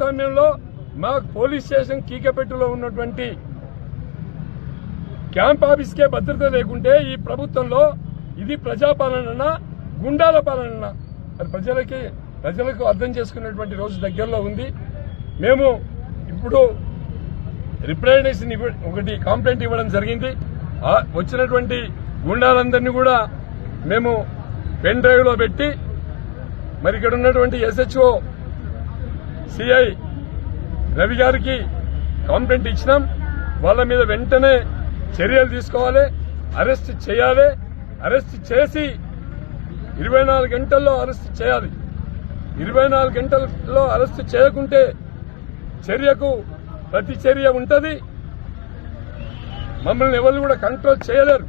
ప్రజాస్వామ్యంలో మా police station కీకపెట్టులో ఉన్నటువంటి క్యాంప్ ఆఫీస్కే భద్రత లేకుంటే ఈ ప్రభుత్వంలో ఇది ప్రజాపాలన గుండాల పాలన అది ప్రజలకు అర్థం చేసుకునేటువంటి రోజు దగ్గరలో ఉంది. మేము ఇప్పుడు రిప్రజెంటేషన్ ఒకటి కంప్లైంట్ ఇవ్వడం జరిగింది. వచ్చినటువంటి గుండాలందరినీ కూడా మేము పెన్ డ్రైవ్ లో పెట్టి మరి ఇక్కడ ఉన్నటువంటి SHO CI రవి గారికి కంప్లైంట్ ఇచ్చినాం. వాళ్ళ మీద వెంటనే చర్యలు తీసుకోవాలి, అరెస్ట్ చేయాలి. అరెస్ట్ చేసి 24 గంటల్లో అరెస్ట్ చేయాలి. 24 గంటల్లో అరెస్ట్ చేయకుంటే చర్యకు ప్రతి చర్య ఉంటుంది. మమ్మల్ని ఎవరు కూడా కంట్రోల్ చేయలేరు.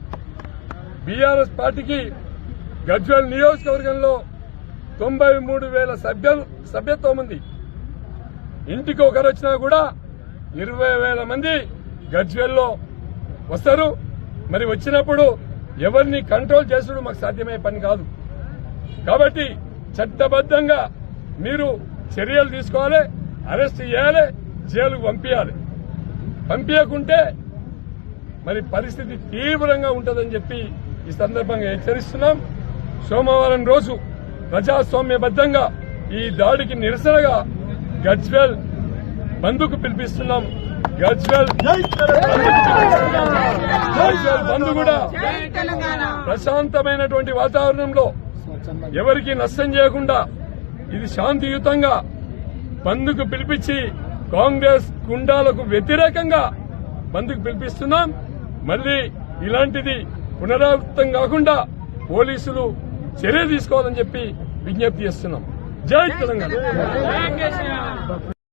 బీఆర్ఎస్ పార్టీకి గజ్వేల్ నియోజకవర్గంలో 93,000 సభ్యత్వం ఉంది. ఇంటికి ఒకరు వచ్చినా కూడా 20,000 మంది గజ్వేల్లో వస్తారు. మరి వచ్చినప్పుడు ఎవరిని కంట్రోల్ చేసుడు మాకు సాధ్యమయ్యే పని కాదు. కాబట్టి చట్టబద్ధంగా మీరు చర్యలు తీసుకోవాలి, అరెస్ట్ చేయాలి, జైలుకు పంపించకుంటే మరి పరిస్థితి తీవ్రంగా ఉంటుందని చెప్పి ఈ సందర్భంగా హెచ్చరిస్తున్నాం. సోమవారం రోజు ప్రజాస్వామ్యబద్ధంగా ఈ దాడికి నిరసనగా గజ్వేల్ బంద్కు పిలిపిస్తున్నాం. గజ్వేల్ బంద్ కూడా ప్రశాంతమైనటువంటి వాతావరణంలో ఎవరికి నష్టం చేయకుండా ఇది శాంతియుతంగా బంద్కు పిలిపించి కాంగ్రెస్ గుండాలకు వ్యతిరేకంగా బంద్కు పిలిపిస్తున్నాం. మళ్లీ ఇలాంటిది పునరావృతం కాకుండా పోలీసులు చర్య తీసుకోవాలని చెప్పి విజ్ఞప్తి చేస్తున్నాం. జై తెలంగాణ.